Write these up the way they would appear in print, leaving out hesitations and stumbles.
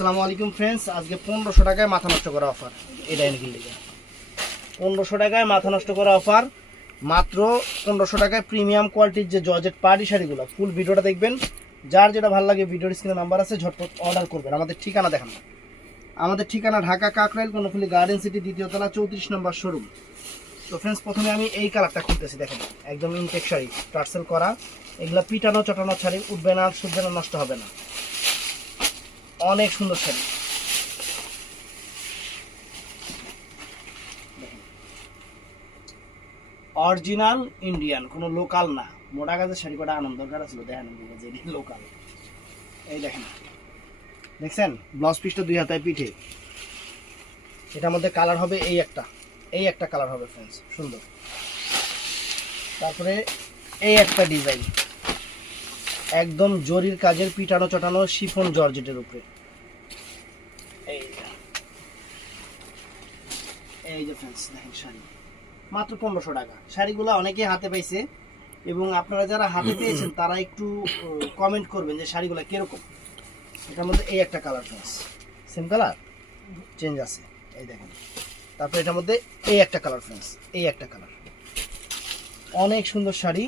আসসালামু আলাইকুম ফ্রেন্ডস, আজকে 1500 টাকায় মাথা নষ্ট করা অফার। এই ডাইনিং লিগে 1500 টাকায় মাথা নষ্ট করা অফার, মাত্র 1500 টাকায় প্রিমিয়াম কোয়ালিটির যে জর্জেট পার্টি শাড়িগুলো। ফুল ভিডিওটা দেখবেন, যার যেটা ভালো লাগে ভিডিওর স্ক্রিনে নাম্বার আছে, ঝটপট অর্ডার করবেন। আমাদের ঠিকানা দেখান, আমাদের ঠিকানা ঢাকা কাকরাইল কর্ণফুলী গার্ডেন সিটি, দ্বিতীয় তলা, 34 নম্বর শোরুম। তো ফ্রেন্ডস, প্রথমে আমি এই কালারটা খুলতেছি। দেখেন, একদম ইনটেক শাড়ি, টার্সেল করা। এগুলো পিটানো চটানো শাড়ি, উঠবে না, শুধবে না, নষ্ট হবে না। অনেক সুন্দর শাড়ি, অরিজিনাল ইন্ডিয়ান, কোনো লোকাল না। মোটা গাছের শাড়ি কটা আনন্দ দরকার ছিল, দেখেন যে লোকাল। এই দেখেন, দেখছেন ব্লাউজ পিসটা 2 হাতায় পিঠে। এটার মধ্যে কালার হবে এই একটা কালার হবে ফ্রেন্ডস, সুন্দর। তারপরে এই একটা ডিজাইন, একদম জরির কাজের পিটানো চটানো শিফন জর্জেটের উপরে। এই যে ফ্রেন্ডস দেখেন, শাড়ি মাত্র 1500 টাকা। শাড়িগুলো অনেকে হাতে পাইছে, এবং আপনারা যারা হাতে পেয়েছেন তারা একটু কমেন্ট করবেন যে শাড়িগুলো কিরকম। এটার মধ্যে এই একটা colour friends, same colour change আছে, এই দেখেন। তারপরে এটার মধ্যে এই একটা কালার ফ্রেন্ডস, এই একটা কালার, অনেক সুন্দর শাড়ি।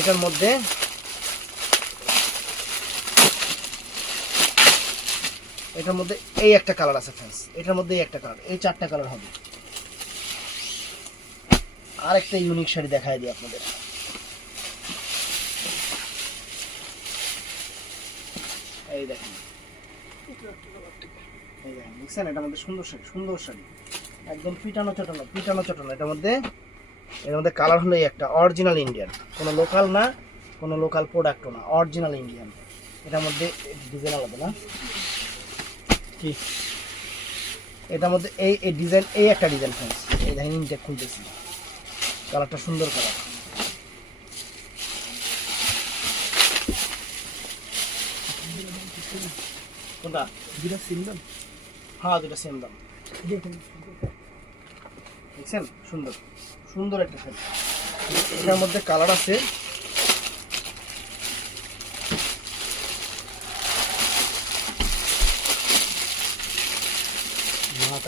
এটার মধ্যে এই একটা কালার আছে ফ্রেন্ডস, এটার মধ্যে এই একটা কালার, এই 4টা কালার হবে। আর একটা ইউনিক শাড়ি দেখায় দিই আপনাদের। এই দেখেন, দেখছেন, এটার মধ্যে সুন্দর শাড়ি, একদম পিটানো চটানো। এটার মধ্যে কালার হলো এই একটা, অরিজিনাল ইন্ডিয়ান, কোনো লোকাল না, কোনো লোকাল প্রোডাক্টও না, অরিজিনাল ইন্ডিয়ান। এটার মধ্যে ডিজাইন আলাদা না কি, এটার মধ্যে এই ডিজাইন, এই একটা ডিজাইন ফ্রেন্ডস। এই দেখেন, ইনটেক খুলতেছি, কালারটা সুন্দর কালার। কোনটা? দুটো সেম দাম? হ্যাঁ, দুটো সেম দাম। দেখছেন, সুন্দর একটা শাড়ি। এটার মধ্যে কালার আছে,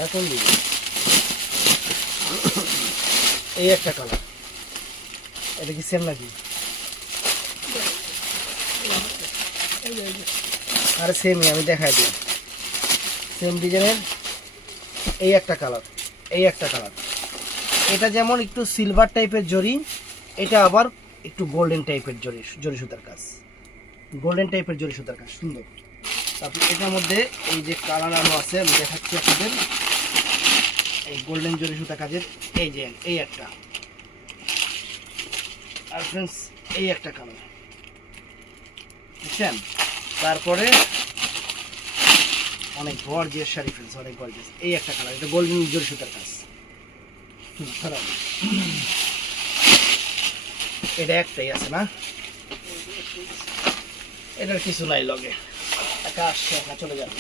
এখন এই একটা কালার। এটা কি সেম নাকি? আরে সেমই, আমি দেখাই দিই। সেম ডিজাইনের এই একটা কালার, এটা যেমন একটু সিলভার টাইপের জরি, এটা আবার একটু গোল্ডেন টাইপের জরি সুতার কাজ, সুন্দর। তারপর এটার মধ্যে এই যে কালার আরো আছে, আমি দেখাচ্ছি আপনাদের। এই গোল্ডেন জরি সুতা কাজের এই একটা, আর ফ্রেন্ডস এই একটা কালার, বুঝছেন। তারপরে অনেক গর্জিয়াস শাড়ি ফ্রেন্ডস, অনেক গর্জিয়াস। এই একটা কালার, এটা গোল্ডেন জরি সুতার কাজ। এটা একটাই আছে না, এটার কিছু নাই লগে, একা আসছে, একা চলে যাবে।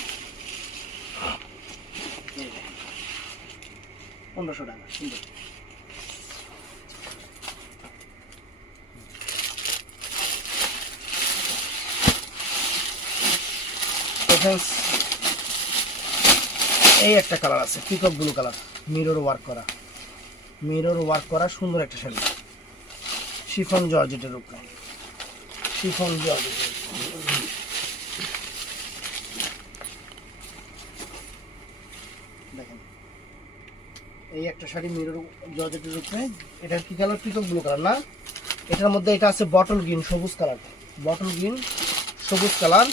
1500 টাকা, সুন্দর। এই একটা কালার আছে, peacock blue colour, mirror work করা সুন্দর একটা শাড়ি, শিফন জর্জেটের উপরে, দেখেন। এই একটা শাড়ি মিরর জর্জেটের উপরে, এটার কি কালার? পিকক ব্লু কালার না, এটার মধ্যে এটা আছে বটল গ্রিন সবুজ কালার,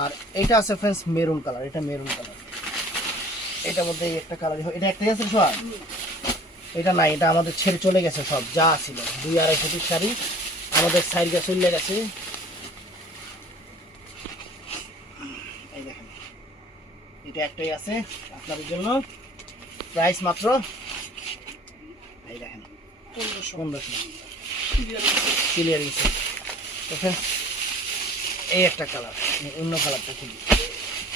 আর এটা আছে ফ্রেন্ডস মেরুন কালার, এটার মধ্যে একটা কালার, এটা একটাই আছে সব, এটা নাই, এটা আমাদের ছেড়ে চলে গেছে সব, যা ছিল 2-2.5 পিস শাড়ি আমাদের সাইড গেছে, চলে গেছে। এই দেখেন, এটা একটাই আছে আপনাদের জন্য, প্রাইস মাত্র এই দেখেন 1500 ক্লিয়ার গেছে। এই একটা কালার, অন্য কালারটা খুবই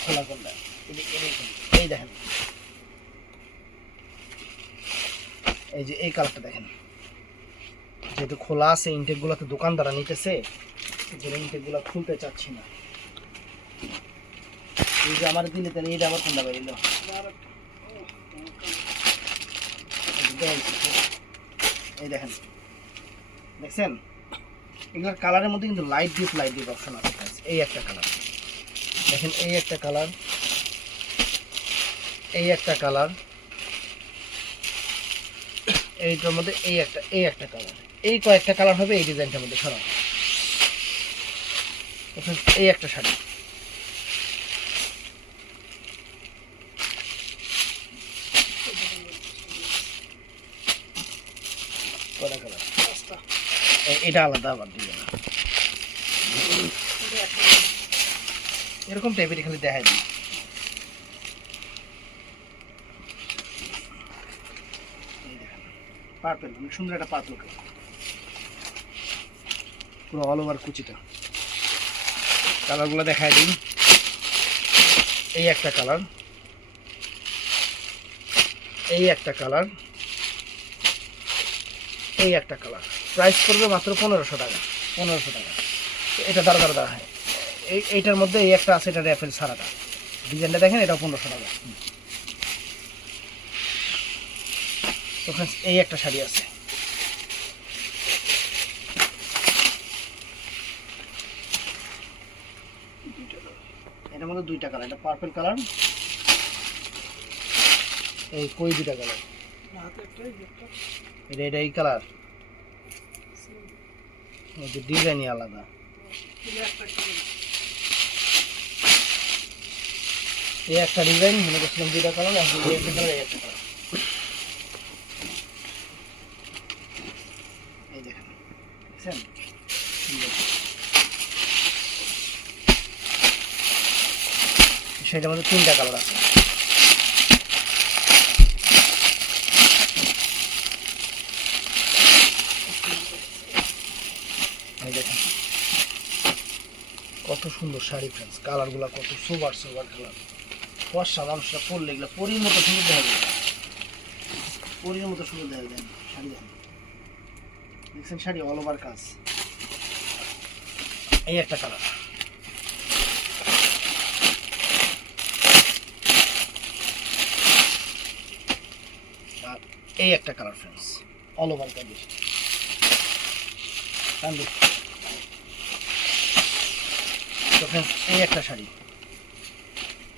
খোলা কোনটা, এই দেখেন, এই যে এই কালারটা দেখেন, যেহেতু খোলা আছে, ইনটেকগুলো তো দোকানদাররা নিতেছে, ইনটেকগুলো খুলতে চাচ্ছি না। এই যে আমার দিলে তাহলে এটা আবার কোনটা বেরিল এই দেখেন দেখছেন এগুলোর কালারের মধ্যে কিন্তু লাইট ডিপ অপশন আছে এই একটা কালার দেখেন এই একটা কালার এই একটা কালার এইটার মধ্যে এই একটা কালার এই কয়েকটা কালার হবে এই ডিজাইনটার মধ্যে সরাব এই একটা শাড়ি কয়টা কালার এটা আলাদা আবার ডিজাইন এরকম টাইপের খালি দেখাই দিই পার্পল অনেক সুন্দর একটা পার্পল কালার পুরো অল ওভার কুচিটা কালারগুলো দেখাই দিই এই একটা কালার এই একটা কালার এই একটা কালার প্রাইস করবে মাত্র 1500 টাকা 1500 টাকা এটা দাঁড়া এইটার মধ্যে এই একটা আছে এটা র্যাফেল সারাটা ডিজাইনটা দেখেন এটাও 1500 টাকা তখন এই একটা শাড়ি আছে এটার মধ্যে দুইটা কালার এটা পার্পল কালার এই কই দুইটা কালার এটা এই কালার ডিজাইনই আলাদা এই একটা ডিজাইন মনে করছিলাম দুইটা কালার একটা কালার এই একটা কালার এই দেখেন দেখছেন সেটার মধ্যে তিনটা কালার আছে দেখেন কত সুন্দর শাড়ি ফ্রেন্ডস কালারগুলো কত সোবার কালার ফর্সা মানুষরা পরলে এগুলো পরির মতো সুন্দর দেখা যায় পরির মতো সুন্দর দেখা যায় শাড়ি দেখছেন শাড়ি অল ওভার কাজ এই একটা কালার আর এই একটা কালার ফ্রেন্ডস অল ওভার কাজ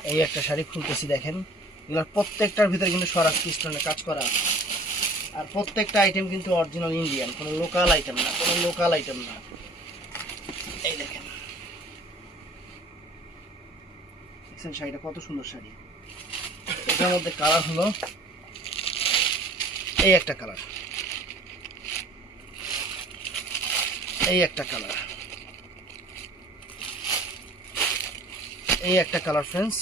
এই একটা শাড়ি খুলতেছি দেখেন এগুলোর প্রত্যেকটার ভিতরে কিন্তু স্বরাজ পিস্টনের কাজ করা আর প্রত্যেকটা আইটেম কিন্তু অরিজিনাল ইন্ডিয়ান কোনো লোকাল আইটেম না এই দেখেন দেখছেন শাড়িটা কত সুন্দর শাড়ি এটার মধ্যে কালার হলো এই একটা কালার এই একটা কালার এই একটা কালার ফ্রেন্ডস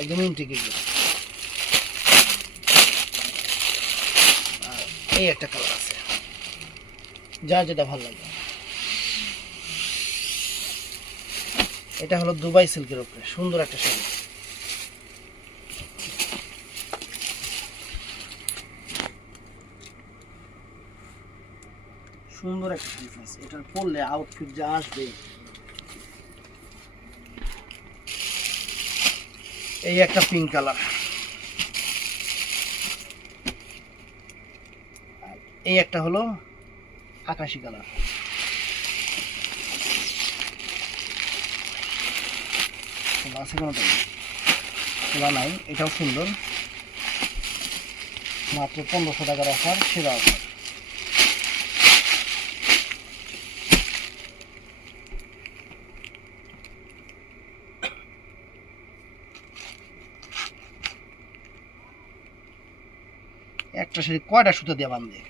একদম ইন্টিগ্রেটেড আর এই একটা কালার আছে যার যেটা ভালো লাগে এটা হলো দুবাই সিল্কের উপরে সুন্দর একটা শাড়ি সুন্দর একটা শাড়ি ফ্রেন্ডস এটা পরলে আউটফিট যা আসবে এই একটা পিঙ্ক কালার এই একটা হলো আকাশি কালার আছে কোনোটা খোলা নাই এটাও সুন্দর মাত্র 1500 টাকার অফার সেরা অফার একটা শাড়ি কয়টা সুতো দিয়ে বাঁধে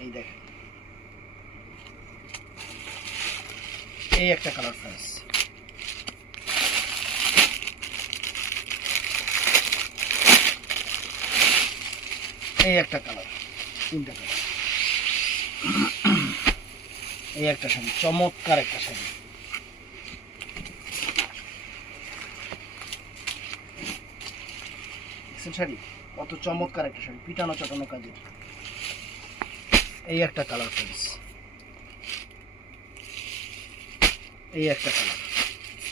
এই দেখেন এই একটা কালার ফ্রেন্ডস এই একটা কালার তিনটা কালার এই একটা শাড়ি চমৎকার একটা শাড়ি শাড়ি কত চমৎকার একটা শাড়ি পিটানো চটানো কাজের এই একটা কালার ফ্রেন্ডস এই একটা কালার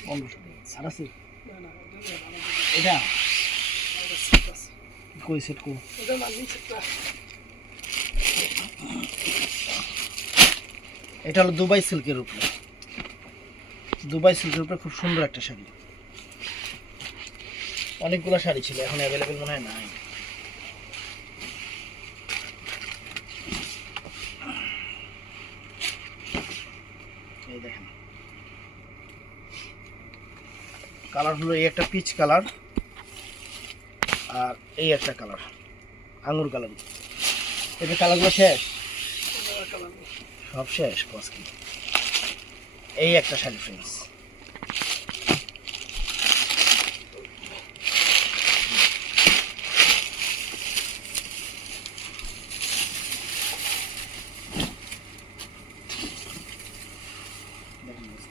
1500 আর আছে এটা কই সেট কো এটা হলো দুবাই সিল্কের উপরে, দুবাই সিল্কের উপরে খুব সুন্দর একটা শাড়ি। অনেকগুলো শাড়ি ছিল, এখন অ্যাভেলেবেল মনে হয় নাই। এই দেখেন কালার হলো এই একটা পিচ কালার আর এই একটা কালার আঙ্গুর কালার। এটা কালারগুলো শেষ, সব শেষ কসকি। এই একটা শাড়ি ফ্রেন্ডস,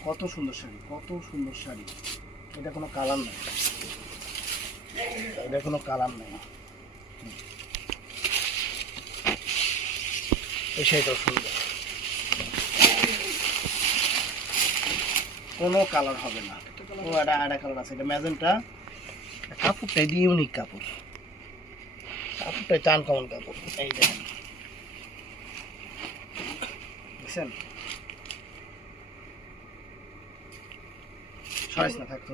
কত সুন্দর শাড়ি, কত সুন্দর শাড়ি। এটা কোনো কালার নাই, এটা কোনো কালার নাই। এই শাড়িটাও সুন্দর, কোনো কালার হবে না। ও এটা আরেকটা কালার আছে, এটা ম্যাজেন্টা। কাপড়টাই দিয়ে ইউনিক কাপড়, কাপড়টাই টান কমন কাপড়। এই দেখেন দেখছেন, সরাইস না থাকতো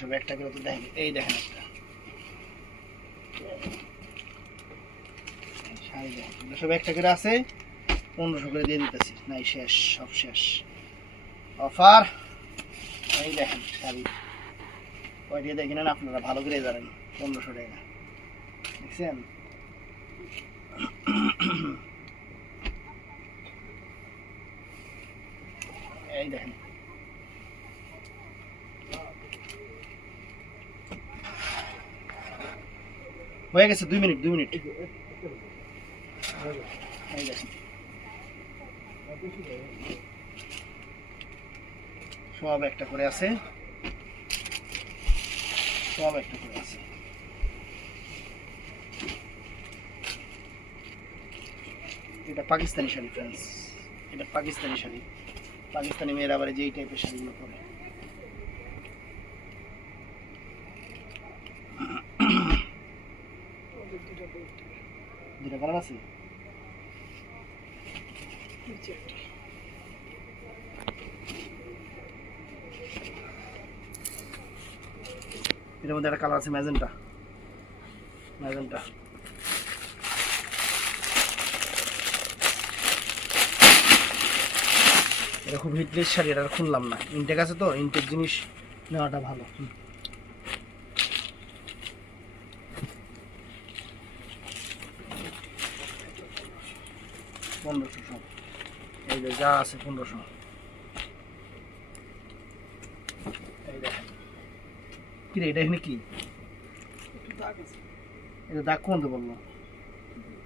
সব একটা করে তো দেখেন। এই দেখেন একটা শাড়ি দেখেন, সব একটা করে আছে, 1500 করে দিয়ে দিতেছি। নাই শেষ, সব শেষ অফার। এই দেখেন শাড়ি কয়টি দেখেন আপনারা ভালো করে জানেন, 1500 টাকা দেখছেন। এই দেখেন হয়ে গেছে, 2 মিনিট 2 মিনিট। এই দেখেন সব একটা করে আছে, সব একটা করে আছে। এটা পাকিস্তানি শাড়ি ফ্রেন্ডস, এটা পাকিস্তানি শাড়ি। পাকিস্তানি মেয়েরা আবার যেই টাইপের শাড়িগুলো পরে। দুটা কালার আছে, এটার মধ্যে একটা কালার আছে ম্যাজেন্টা, ম্যাজেন্টা। এটা খুব হিটলেস শাড়ি, এটা খুললাম না, ইনটেক আছে তো, ইনটেক জিনিস নেওয়াটা ভালো। 1500 সব, এই যে যা আছে 1500। এই দেখেন কি রে, এটা এখানে কি এটা দাগ কোনটা বললো?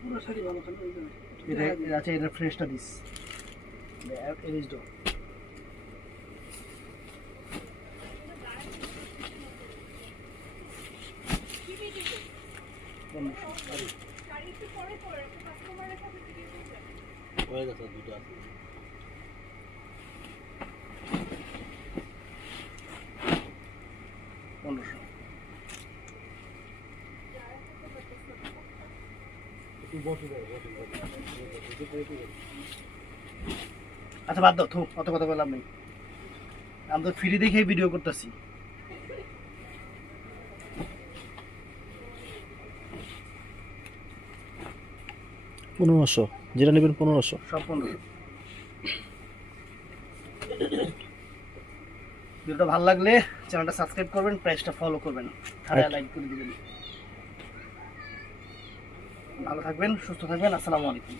পুরো শাড়ি ভালো, এটা আচ্ছা এটা ফ্রেশটা দিস, এরিজ ডো। হয়ে গেছে দুটো আছে। 1500। আচ্ছা বাদ দাও, থু অত কথা বললাম নেই, আমি তো ফ্রি দেখেই ভিডিও করতেছি। পনেরোশো যেটা নেবেন 1500 সব 1500। ভিডিওটা ভালো লাগলে চ্যানেলটা সাবস্ক্রাইব করবেন, পেজটা ফলো করবেন, আর লাইক করে দিবেন। ভালো থাকবেন, সুস্থ থাকবেন, আসসালামু আলাইকুম।